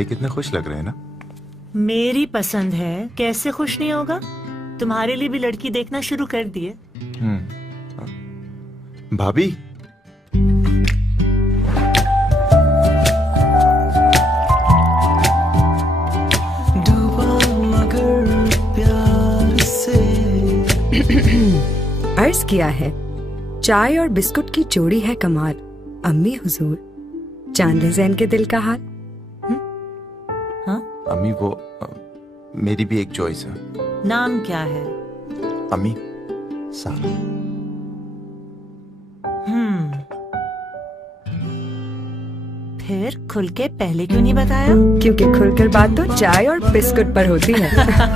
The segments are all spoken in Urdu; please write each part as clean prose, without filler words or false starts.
بھائی کتنے خوش لگ رہے ہیں نا. میری پسند ہے, کیسے خوش نہیں ہوگا؟ تمہارے لیے بھی لڑکی دیکھنا شروع کر دیے. بھابھی عرض کیا ہے چائے اور بسکٹ کی جوڑی ہے کمال. امی حضور جان لے زین کے دل کا حال. امی وہ میری بھی ایک چوائس ہے. نام کیا ہے؟ امی سارا. پھر کھل کے پہلے کیوں نہیں بتایا؟ کیونکہ کھل کر بات تو چائے اور بسکٹ پر ہوتی ہے.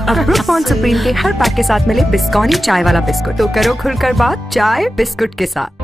اب بروک بانڈ سپریم کے ہر پیک کے ساتھ ملے بسکونی چائے والا بسکٹ, تو کرو کھل کر بات چائے بسکٹ کے ساتھ.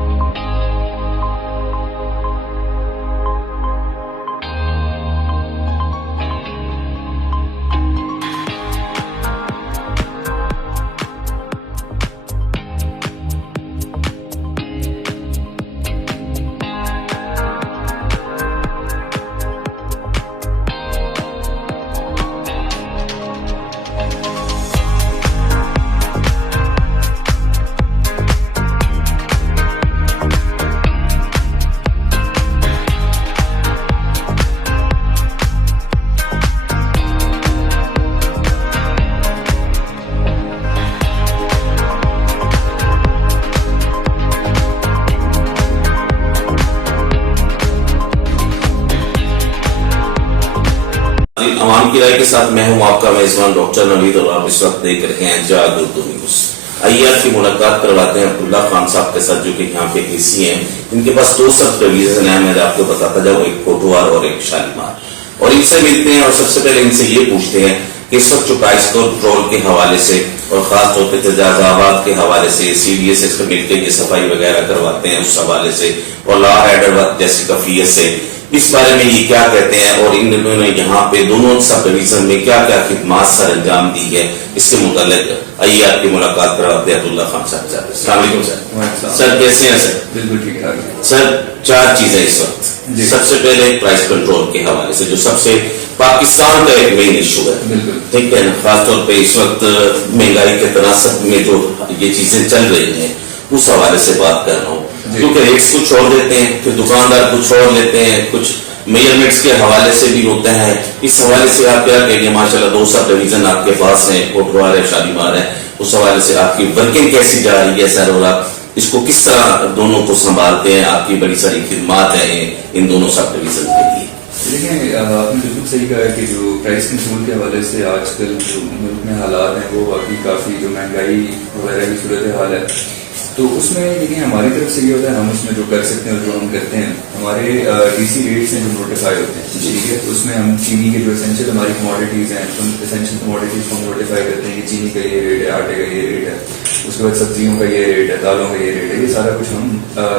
عوام کی رائے کے ساتھ میں ہوں آپ کا میزبان ڈاکٹر نوید, اور آپ اس وقت دیکھ رہے ہیں جاگ اردو نیوز. آئیے آپ کی ملاقات کرواتے ہیں عبداللہ خان صاحب کے ساتھ, جو کہ یہاں پہ کسی ہیں. ان کے پاس 2 سب ریلیزن ہیں, میں آپ کو بتاتا جاؤں, ایک کوٹوار اور ایک شالیمار. اور ان سے ملتے ہیں اور سب سے پہلے ان سے یہ پوچھتے ہیں کہ اس وقت جو پرائز کنٹرول کے حوالے سے اور خاص طور پہ تجاوز آباد کے حوالے سے سی ڈی ایس سے مل کے یہ صفائی وغیرہ کرواتے ہیں اس حوالے سے, اور لا اینڈ جیسی کفیت سے, اس بارے میں یہ کیا کہتے ہیں, اور ان دنوں نے یہاں پہ دونوں سب ڈویژن میں کیا کیا خدمات سر انجام دی ہے, اس کے متعلق آئیے آپ کی ملاقات کرواتے ہیں عبداللہ خان صاحب. السلام علیکم سر. سر کیسے ہیں سر؟ بالکل ٹھیک ٹھاک. سر 4 چیزیں اس وقت. سب سے پہلے پرائز کنٹرول کے حوالے سے, جو سب سے پاکستان کا ایک مین ایشو ہے, ٹھیک ہے نا, خاص طور پہ اس وقت مہنگائی کے تناسب میں جو یہ چیزیں چل رہی ہیں اس حوالے سے بات کر رہا ہوں. کیونکہ ریٹس کچھ چھوڑ دیتے ہیں, پھر دکاندار کچھ چھوڑ لیتے ہیں, کچھ میجرمنٹس کے حوالے سے بھی ہوتا ہے. اس حوالے سے آپ کیا کہیں گے؟ ماشاءاللہ 2 سب ڈویژن آپ کے پاس ہیں, کوٹوار ہے, شالیمار ہے, اس حوالے سے آپ کی ورکنگ کیسی جا رہی ہے سر, اور آپ اس کو کس طرح دونوں کو سنبھالتے ہیں؟ آپ کی بڑی ساری خدمات ہیں ان دونوں سب ڈویژن کے لیے. دیکھیں, آپ نے بالکل صحیح کہا کہ جو پرائز کنٹرول کے حوالے سے آج کل جو ملک میں حالات ہیں وہ واقعی کافی, جو مہنگائی وغیرہ کی صورت حال ہے, تو اس میں دیکھیں ہماری طرف سے یہ ہوتا ہے, ہم اس میں جو کر سکتے ہیں اور جو ہم کرتے ہیں, ہمارے ڈی سی ریٹس ہیں جو نوٹیفائی ہوتے ہیں, ٹھیک ہے, اس میں ہم چینی کے جو اسینشیل ہماری کموڈیٹیز ہیں, ان اسینشیل کموڈیٹیز کو ہم نوٹیفائی کرتے ہیں کہ چینی کا یہ ریٹ ہے, آٹے کا یہ ریٹ ہے, اس کے بعد سبزیوں کا یہ ریٹ ہے, دالوں کا یہ ریٹ ہے. یہ سارا کچھ ہم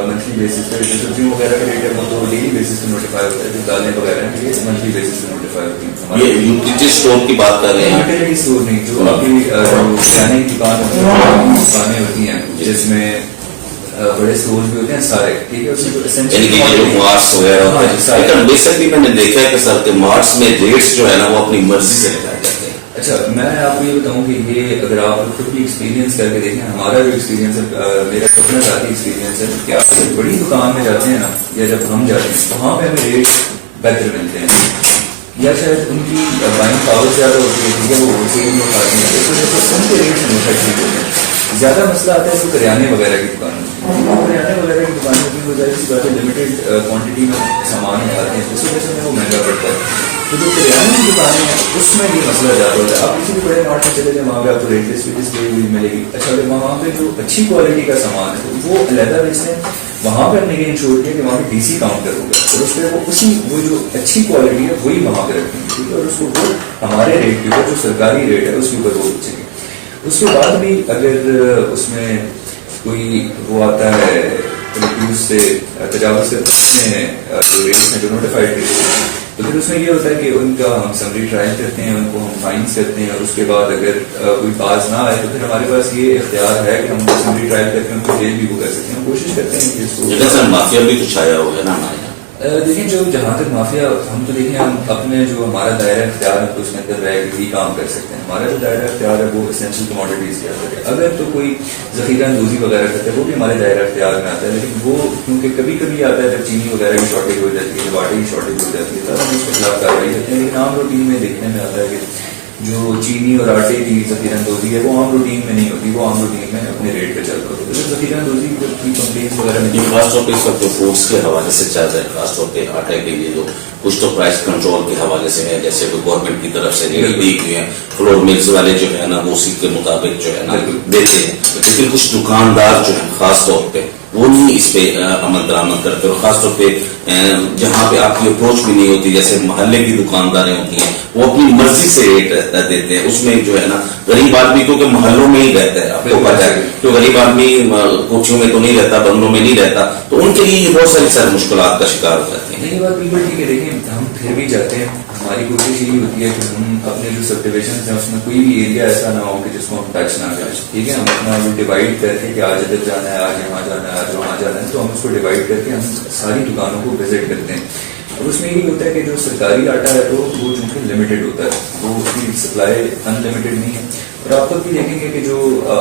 منتھلی بیسس پہ, جو سبزیوں وغیرہ کا ریٹ ہے وہ تو ڈیلی بیسس پہ نوٹیفائی ہوتا ہے, جو دالیں وغیرہ ہیں یہ منتھلی بیسس پہ نوٹیفائی ہوتی ہیں. یہ یوٹیلیٹی اسٹور کی بات کر رہے ہیں؟ یوٹیلیٹی اسٹور نہیں, جو آپ کی کرانے کی دکانیں ہوتی ہیں جس میں بڑے اسٹور بھی ہوتے ہیں سارے, ٹھیک ہے, میں نے دیکھا ہے کہ سر کے مارٹس میں ریٹس جو ہے نا وہ اپنی مرضی سے لگائے جاتے ہیں. اچھا, میں آپ کو یہ بتاؤں کہ یہ اگر آپ خود بھی ایکسپیرینس کر کے دیکھیں, ہمارا جو ایکسپیرینس ہے, میرا اپنا ذاتی ایکسپیرینس ہے کہ آپ جب بڑی دکان میں جاتے ہیں نا, یا جب ہم جاتے ہیں وہاں پہ ہمیں ریٹ بہتر ملتے ہیں, یا شاید ان کی بائنگ پاور زیادہ ہوتی ہے, ٹھیک ہے, وہ ہول سیل میں کھاتے ہیں, اس وجہ سے ان کے ریٹ ہمیشہ ٹھیک ہوتے ہیں. زیادہ مسئلہ آتا ہے جو کریانے وغیرہ کی دکانوں میں, کریانے وغیرہ کی دکانوں کی وجہ سے بات ہے لمیٹیڈ کوانٹٹی میں سامان اٹھاتے ہیں, اس وجہ سے وہ مہنگا پڑتا ہے. تو جو کریانے کی دکانیں ہیں اس میں یہ مسئلہ زیادہ ہوتا ہے. آپ کسی بھی بڑے مارٹ میں چلے جائیں, وہاں پہ آپ کو ریٹ لسٹ بھی ڈسپلے ہوئی ملے گی. اچھا, اگر وہاں پہ جو اچھی کوالٹی کا سامان ہے وہ علیحدہ بیچتے ہیں, وہاں پہ ہم نے یہ انشور کیا کہ وہاں پہ ڈی سی کاؤنٹر ہوگا, اور اس پہ وہ جو اچھی کوالٹی ہے وہی وہاں پہ رکھیں گے, ٹھیک ہے, اور اس کو وہ ہمارے ریٹ کے اوپر, جو سرکاری ریٹ ہے اس کے اوپر وہ بیچیں گے. اس کے بعد بھی اگر اس میں کوئی وہ آتا ہے سے تجاوز کرتے ہیں جو ریٹس ہیں, جو نوٹیفائڈ ریٹس ہیں, تو پھر اس میں یہ ہوتا ہے کہ ان کا ہم سمری ٹرائل کرتے ہیں, ان کو ہم فائنس کرتے ہیں, اور اس کے بعد اگر کوئی باز نہ آئے تو پھر ہمارے پاس یہ اختیار ہے کہ ہم سمری ٹرائل کر کے ان کو جیل بھی وہ کر سکتے ہیں. ہم کوشش کرتے ہیں کہ اس کو مافیا بھی تو چھایا ہوگا نا ہمارے یہاں. دیکھیں جو جہاں تک مافیا ہم تو دیکھیں ہم اپنے جو ہمارا دائرہ اختیار ہے تو اس کے اندر رہ کے ہی کام کر سکتے ہیں. ہمارا جو دائرہ اختیار ہے وہ اسینشیل کموڈیٹیز کے اندر ہے. اگر تو کوئی ذخیرہ اندوزی وغیرہ کرتا ہے وہ بھی ہمارے دائرہ اختیار میں آتا ہے, لیکن وہ کیونکہ کبھی کبھی آتا ہے جب چینی وغیرہ کی شارٹیج ہو جاتی ہے, آٹے کی شارٹیج ہو جاتی ہے, تب ہم اس کے خلاف کارروائی کرتے ہیں. لیکن عام روٹین میں دیکھنے میں آتا ہے کہ جو چینی اور آٹے کی ذخیرہ اندوزی ہے وہ عام روٹین میں نہیں ہوتی, وہ عام روٹین میں اپنے ریٹ پہ چل رہا ہوتا ہے. ذخیرہ اندوزی کی کمپلینس وغیرہ یہ خاص طور پہ اس وقت جو فوڈس کے حوالے سے چل رہا ہے, خاص طور پہ آٹے کے لیے جو کچھ تو پرائس کنٹرول کے حوالے سے ہے, جیسے وہ گورنمنٹ کی طرف سے دی ہوئی ہے, فلور ملز والے جو ہے نا وہ اسی کے مطابق جو ہے نا دیتے ہیں, لیکن کچھ دکاندار جو ہیں خاص طور پہ وہ نہیں اس پہ عمل درآمد کرتے, اور خاص طور پہ جہاں پہ آپ کی اپروچ بھی نہیں ہوتی, جیسے محلے کی دکانداریں ہوتی ہیں وہ اپنی مرضی سے ریٹ دیتے ہیں. اس میں جو ہے نا غریب آدمی کیونکہ محلوں میں ہی رہتا ہے, آپ کو پتا ہے, تو غریب آدمی کوٹھیوں میں تو نہیں رہتا, بنگلوں میں نہیں رہتا, تو ان کے لیے یہ بہت ساری سارے مشکلات کا شکار ہو جاتے ہیں. یہ بات بالکل ٹھیک ہے. دیکھیں ہم پھر بھی جاتے ہیں, ہماری کوشش یہی ہوتی ہے کہ ہم اپنے جو سب ڈویژنس ہیں اس میں کوئی بھی ایریا ایسا نہ ہو کہ جس کو ہم ٹچ نہ کریں. ٹھیک ہے, ہم اپنا ڈیوائڈ کر کے کہ آج ادھر جانا ہے, آج یہاں جانا ہے, آج وہاں جانا ہے, تو ہم اس کو ڈیوائڈ کر کے ہم ساری دکانوں کو وزٹ کرتے ہیں. اور اس میں یہی ہوتا ہے کہ جو سرکاری آٹا ہے تو وہ چونکہ لمیٹڈ ہوتا ہے, وہ اس کی سپلائی ان لمیٹڈ نہیں ہے. اور آپ تک بھی دیکھیں گے کہ جو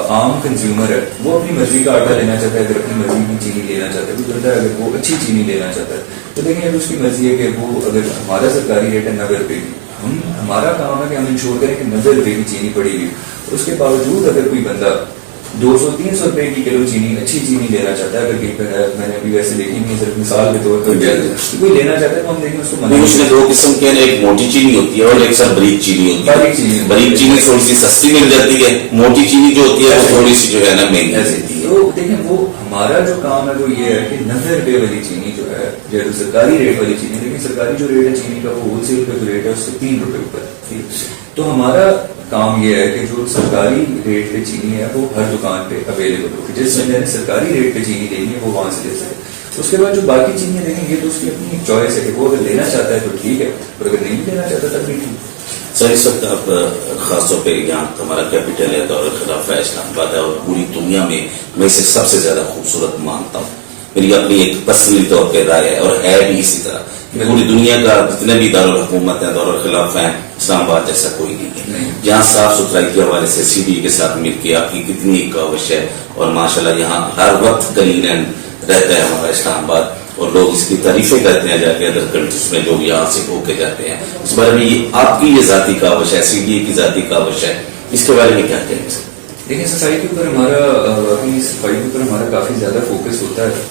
عام کنزیومر ہے وہ اپنی مرضی کا آٹا لینا چاہتا ہے, اگر اپنی مرضی کی چینی لینا چاہتا ہے, وہ کرتا ہے اگر وہ اچھی چینی لینا چاہتا ہے تو دیکھیں اب اس کی مرضی ہے کہ وہ اگر ہمارا سرکاری ریٹ ہے 90 روپے کی, ہمارا کام ہے کہ ہم انشور کریں کہ 90 روپے کی چینی پڑی ہوئی. اس کے باوجود اگر کوئی بندہ 200-300 روپے کی کلو چینی, اچھی چینی لینا چاہتا ہے, اگر کہیں پہ ہے, میں نے ابھی ویسے دیکھی نہیں, صرف مثال کے طور پر کوئی لینا چاہتا ہے تو ہم دیکھیں اس کو اس میں دو قسم کے, ایک موٹی چینی ہوتی ہے اور ایک سر بریک چینی ہوتی ہے. بریک چینی تھوڑی سی سستی مل جاتی ہے, موٹی چینی جو ہوتی ہے وہ تھوڑی سی جو ہے نا مہنگی ہوتی ہے. تو دیکھیں وہ ہمارا جو کام ہے وہ یہ ہے کہ 90 روپے والی چینی جو ہے جو سرکاری ریٹ والی چینی, لیکن سرکاری جو ریٹ ہے چینی کا وہ ہول سیل کا جو ریٹ ہے اس سے 3 روپے اوپر. تو ہمارا کام یہ ہے کہ جو سرکاری ریٹ پہ چینی ہے وہ ہر دکان پہ اویلیبل ہو, جس بندے نے سرکاری ریٹ پہ چینی لینی ہے وہ وہاں سے لے سکے. اس کے بعد جو باقی چینیاں دیکھیں گے تو اس کی اپنی چوائس ہے کہ وہ اگر لینا چاہتا ہے تو ٹھیک ہے, اور اگر نہیں لینا چاہتا تب بھی ٹھیک. سر اس وقت آپ خاص طور پہ یہاں ہمارا کیپٹل ہے, دور خلاف ہے, اسلام آباد ہے, اور پوری دنیا میں میں اسے سب سے زیادہ خوبصورت مانتا ہوں. میری اپنی ایک پرسنلی طور پہ رائے ہے, اور ہے بھی اسی طرح. پوری دنیا کا جتنے بھی دارالحکومت ہیں, دور خلاف ہیں, اسلام آباد جیسا کوئی نہیں ہے. جہاں صاف ستھرائی کے حوالے سے سی ڈی کے ساتھ مل کے آپ کی کتنی کاوش ہے, اور ماشاءاللہ یہاں ہر وقت کلین رہتا ہے ہمارا اسلام آباد, اور لوگ اس کی تعریفیں کرتے ہیں جا کے ادر کنٹریز میں جو یہاں سے ہو کے جاتے ہیں. اس بارے میں یہ آپ کی یہ ذاتی کاوش ہے, سی ڈی کی ذاتی کاوش ہے, اس کے بارے میں کیا کہیں گے؟ دیکھیں صفائی کے اوپر ہمارا صفائی کے اوپر ہمارا کافی زیادہ فوکس ہوتا ہے.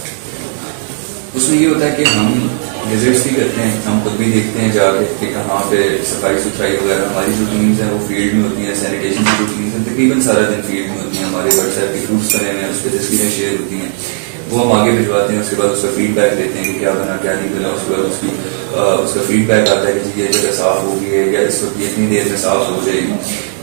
اس میں یہ ہوتا ہے کہ ہم وزٹس بھی کرتے ہیں, ہم خود بھی دیکھتے ہیں جا کے کہ کہاں پہ صفائی ستھرائی وغیرہ. ہماری جو ٹیمز ہیں وہ فیلڈ میں ہوتی ہیں, سینیٹیشن کی جو ٹیمز ہیں تقریباً سارا دن فیلڈ میں ہوتی ہیں. ہمارے واٹس ایپ کے گروپس بنے ہوئے ہیں, اس پہ تصویریں شیئر ہوتی ہیں, وہ ہم آگے بھجواتے ہیں. اس کے بعد اس کا فیڈ بیک لیتے ہیں کہ کیا بنا کیا نہیں بنا. اس کے بعد اس کا فیڈ بیک آتا ہے کہ جی یہ جگہ صاف ہوگی ہے یا اس وقت اتنی دیر میں صاف ہو جائے گی.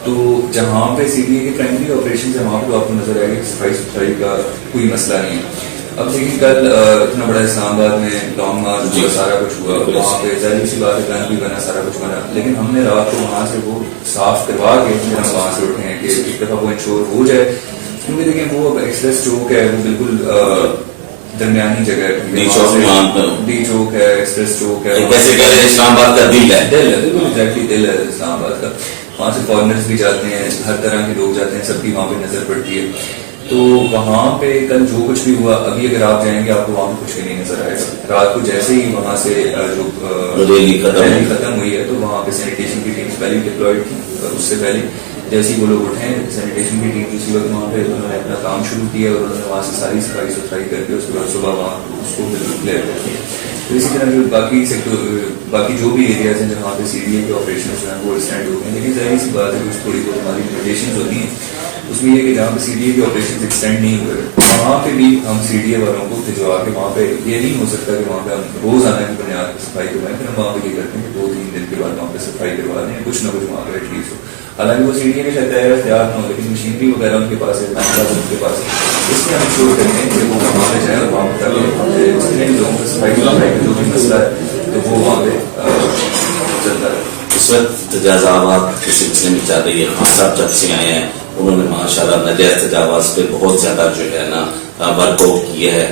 تو جہاں پہ سی ڈی اے کے پرائمری آپریشن ہے وہاں پہ آپ کو نظر آئے گا کہ صفائی ستھرائی کا کوئی مسئلہ نہیں ہے. اب دیکھیں کل اتنا بڑا اسلام آباد میں لانگ مارچ ہوا, سارا کچھ ہوا, وہاں پہ ظاہر سی بات ہے گن بھی بنا, سارا کچھ بنا, لیکن ہم نے رات کو وہاں سے وہ صاف کروا کے پھر ہم وہاں سے اٹھے ہیں کہ ایک دفعہ وہ انشور ہو جائے. کیونکہ دیکھیں وہ ایکسپریس چوک ہے, وہ بالکل درمیانی جگہ ہے, ڈی چوک ہے, ایکسپریس چوک ہے, اسلام آباد کا دل ہے, بالکل ایگزیکٹلی دل ہے اسلام آباد کا. وہاں سے فارنرز بھی جاتے ہیں, ہر طرح کے لوگ جاتے ہیں, سب کی وہاں پہ نظر پڑتی ہے. تو وہاں پہ کل جو کچھ بھی ہوا, ابھی اگر آپ جائیں گے آپ کو وہاں پہ کچھ بھی نہیں نظر آئے گا. رات کو جیسے ہی وہاں سے جو ریلی ختم ہوئی ہے تو وہاں پہ سینیٹیشن کی ٹیمز پہلے ڈپلوائڈ تھی, اور اس سے پہلے جیسے ہی وہ لوگ اٹھے سینیٹیشن کی ٹیم اسی وقت وہاں پہ انہوں نے اپنا کام شروع کیا, اور انہوں نے وہاں سے ساری صفائی ستھرائی کر کے اس کے بعد صبح وہاں اس کو بالکل کلیئر کر دیا. تو اسی طرح جو باقی جو بھی ایریاز ہیں جہاں پہ سی ڈی اے کے آپریشن جو ہیں وہ ایکسٹینڈ ہو گئے ہیں. لیکن ظاہر سی بات ہے کچھ تھوڑی بہت ہماری لمیٹیشنز ہوتی ہیں. اس میں یہ کہ جہاں پہ سی ڈی اے کے آپریشن ایکسٹینڈ نہیں ہوئے وہاں پہ بھی ہم سی ڈی اے والوں کو بھجوا کے وہاں پہ یہ نہیں ہو سکتا کہ وہاں پہ ہم روزانہ کی بنیاد پہ صفائی کروائیں. پھر ہم وہاں پہ یہ کرتے ہیں کہ 2-3 دن کے بعد وہاں پہ صفائی کروا دیں, کچھ نہ کچھ وہاں پہ ایٹ لیسٹ ہو. حالانکہ وہ سی ڈی اے کے شاید تیار اختیار نہ ہو, لیکن مشینری وغیرہ ان کے پاس ہے, ان کے پاس ہے. اس میں ہم شروع کرتے ہیں کہ وہ وہاں پہ جائیں اور وہاں پہ جتنے بھی لوگوں کو صفائی ستھرائی کا جو بھی مسئلہ ہے تو وہ وہاں پہ چلتا ہے. اس وقت تجاوزات کے سلسلے میں چل رہی ہے, خان صاحب جب سے آئے ہیں انہوں نے ماشاءاللہ ناجائز تجاوز پہ بہت زیادہ جو ہے نا ورک آؤٹ کیا ہے.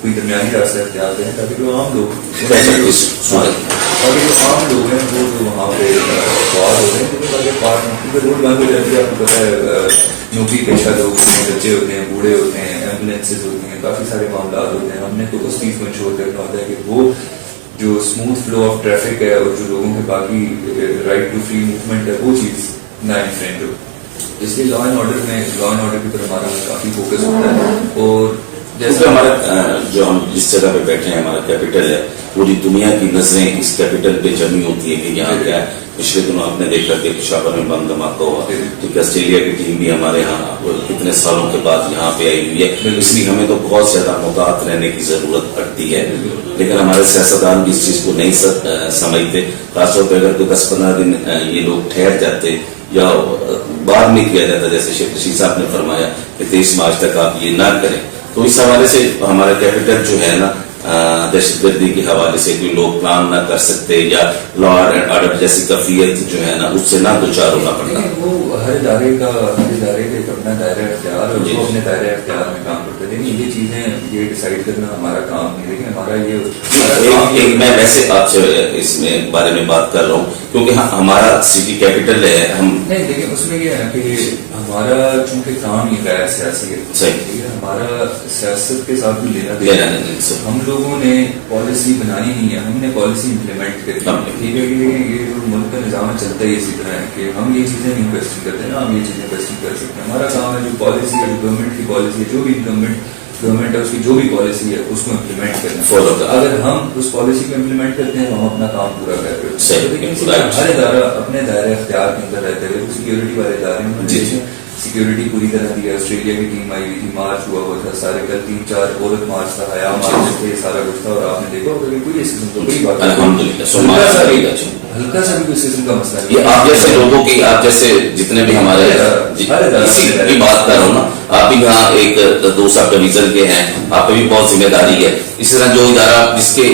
کوئی درمیانی راستہ اختیار کریں تاکہ جو عام لوگ ہیں وہ جو وہاں پہ سوال ہو رہے ہیں کیونکہ روڈ بند ہو جاتی ہے. آپ کو پتہ ہے نوکری پیشہ لوگ ہوتے ہیں, بچے ہوتے ہیں, بوڑھے ہوتے ہیں, ایمبولینسز ہوتی ہیں, کافی سارے معاملات ہوتے ہیں. ہم نے تو اس چیز کو انشور کرنا ہوتا ہے کہ وہ جو اسموتھ فلو آف ٹریفک ہے اور جو لوگوں کے باقی رائٹ ٹو فری موومنٹ ہے وہ چیز نہ انفرینٹ ہو. اس لیے لا اینڈ آرڈر کی طرف ہمارا کافی فوکس ہوتا ہے. اور جیسے ہمارا جو ہم جس جگہ پہ بیٹھے ہیں ہمارا کیپٹل ہے, پوری دنیا کی نظریں اس کیپٹل پہ جمی ہوتی ہے کہ یہاں کیا ہے. پچھلے دنوں آپ نے دیکھا کہ پشاور میں بم دھماکہ ہوا, کیونکہ آسٹریلیا کی ٹیم بھی ہمارے یہاں کتنے سالوں کے بعد یہاں پہ آئی ہوئی ہے. اس لیے ہمیں تو بہت زیادہ محتاط رہنے کی ضرورت پڑتی ہے, لیکن ہمارے سیاستدان بھی اس چیز کو نہیں سمجھتے. خاص طور پہ اگر کوئی 10-15 دن یہ لوگ ٹھہر جاتے یا باہر نہیں کیا جاتا, جیسے شیخ رشید صاحب نے فرمایا کہ 23 مارچ تک آپ یہ نہ کریں, تو اس حوالے سے ہمارا کیپٹل جو ہے نا دہشت گردی کے حوالے سے کوئی لوگ پلان نہ کر سکتے یا لا اینڈ آرڈر جیسی کیفیت جو ہے نا اس سے نہ دوچار ہونا پڑتا. وہ ہر ادارے کا ایک اپنا دائرہ اختیار اور وہ اپنے دائرہ اختیار میں کام کرتے ہیں. یہ چیزیں یہ ڈیسائیڈ کرنا ہمارا کام نہیں, لیکن ہمارا یہ میں ویسے آپ سے اس میں بارے میں بات کر رہا ہوں کیونکہ ہمارا سٹی کیپٹل ہے. ہم نہیں, لیکن اس میں یہ ہے کہ ہمارا چونکہ کام ہی غیر سیاسی ہے, صحیح, ہمارا سیاست کے ساتھ بھی لینا ہم لوگوں نے پالیسی بنانی نہیں ہے, ہم نے پالیسی امپلیمنٹ کرنی. ٹھیک ہے, یہ جو ملک کا نظام چلتا ہے اسی طرح ہے کہ ہم یہ چیزیں نہیں کوشچن کرتے نا, ہم یہ چیزیں کوشچن کر سکتے ہیں. ہمارا کام ہے جو پالیسی ہے, جو گورنمنٹ کی پالیسی ہے, جو بھی گورنمنٹ ہے اس کی جو بھی پالیسی ہے اس کو امپلیمنٹ کرنا. اگر ہم اس پالیسی کو امپلیمنٹ کرتے ہیں ہم اپنا کام پورا کر رہے ہیں. لیکن ہر ادارہ اپنے دائرۂ اختیار کے اندر رہتے ہوئے سیکورٹی والے ادارے ہیں, سیکورٹی پوری طرح دی ہے. آسٹریلیا کی ٹیم آئی ہوئی تھی, مارچ ہوا تھا, سارے کل 3-4 عورت مارچ تھا, حیا مارچ تھے, سارا کچھ تھا. اور آپ نے دیکھا ہوگا کہ کوئی اس قسم کا کوئی بات ہلکا سا بھی کوئی اس قسم کا مسئلہ نہیں. یہ آپ جیسے لوگوں کی, آپ جیسے جتنے بھی ہمارے اسی کی بات کر رہا ہوں نا, آپ بھی یہاں ایک 2 سب ڈویژن کے ہیں, آپ پہ بھی بہت ذمہ داری ہے. اس طرح جو ادارہ جس کے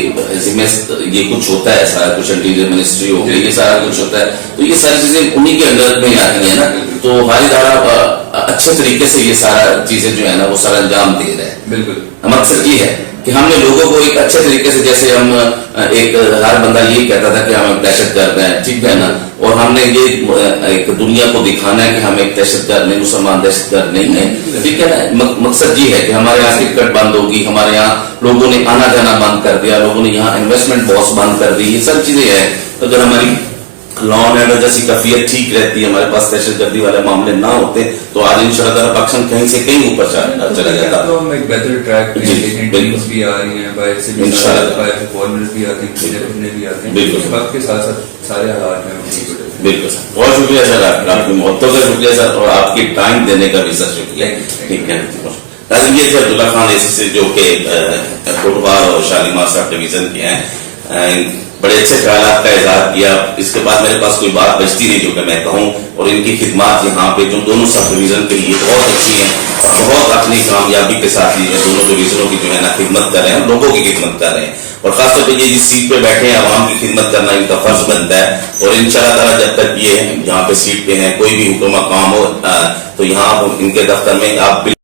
ذمہ یہ کچھ ہوتا ہے, سارا کچھ انٹیریئر منسٹری ہو گئی, یہ سارا کچھ ہوتا ہے, تو یہ ساری چیزیں انہیں کے انڈر میں آتی ہیں نا. تو ہر ادارہ اچھے طریقے سے یہ سارا چیزیں جو ہے نا وہ سارا انجام دے رہے ہیں. بالکل, مقصد یہ ہے کہ ہم نے لوگوں کو ایک اچھے طریقے سے, جیسے ہم ایک ہر بندہ یہ کہتا تھا کہ ہم دہشت گرد ہیں, ٹھیک ہے نا, اور ہم نے یہ ایک دنیا کو دکھانا ہے کہ ہم ایک دہشت گرد نہیں, مسلمان دہشت گرد نہیں ہیں, ٹھیک ہے نا. مقصد یہ ہے کہ ہمارے یہاں ٹکٹ بند ہوگی, ہمارے یہاں لوگوں نے آنا جانا بند کر دیا, لوگوں نے یہاں انویسٹمنٹ بہت بند کر دی, یہ سب چیزیں ہیں. اگر ہماری لا اینڈ آرڈر جیسی کیفیت ٹھیک رہتی ہے, ہمارے پاس دہشت گردی والے معاملے نہ ہوتے, تو آج انشاءاللہ تعالیٰ پاکستان کہیں سے کہیں اوپر چلا جاتا. تو ہم ایک بہتر ٹریک پہ بھی آ رہی ہیں, باہر سے بھی فارنرز بھی آتے ہیں, بھی آتے ہیں. بالکل, وقت کے ساتھ ساتھ سارے حالات میں بالکل سر. بہت شکریہ سر, آپ کی محبتوں کا شکریہ سر, اور آپ کی ٹائم دینے کا بھی سر شکریہ. ٹھیک ہے, یہ تھے عبداللہ خان ایسی سے جو کہ کوٹوار اور شالیمار سب ڈویژن کے ہیں. بڑے اچھے خیالات کا اظہار کیا. اس کے بعد میرے پاس کوئی بات بچتی نہیں جو کہ میں کہوں, اور ان کی خدمات یہاں پہ جو دونوں سب ڈویژن کے لیے بہت اچھی ہیں, اور بہت اپنی کامیابی کے ساتھ یہ دونوں ڈویژنوں کی جو ہے نا خدمت کر رہے ہیں, لوگوں کی خدمت کر رہے ہیں, اور خاص طور پہ یہ جس سیٹ پہ بیٹھے ہیں عوام کی خدمت کرنا ان کا فرض بنتا ہے. اور انشاءاللہ تعالیٰ جب تک یہ یہاں پہ سیٹ پہ ہیں, کوئی بھی حکومت کام ہو تو یہاں ان کے دفتر میں آپ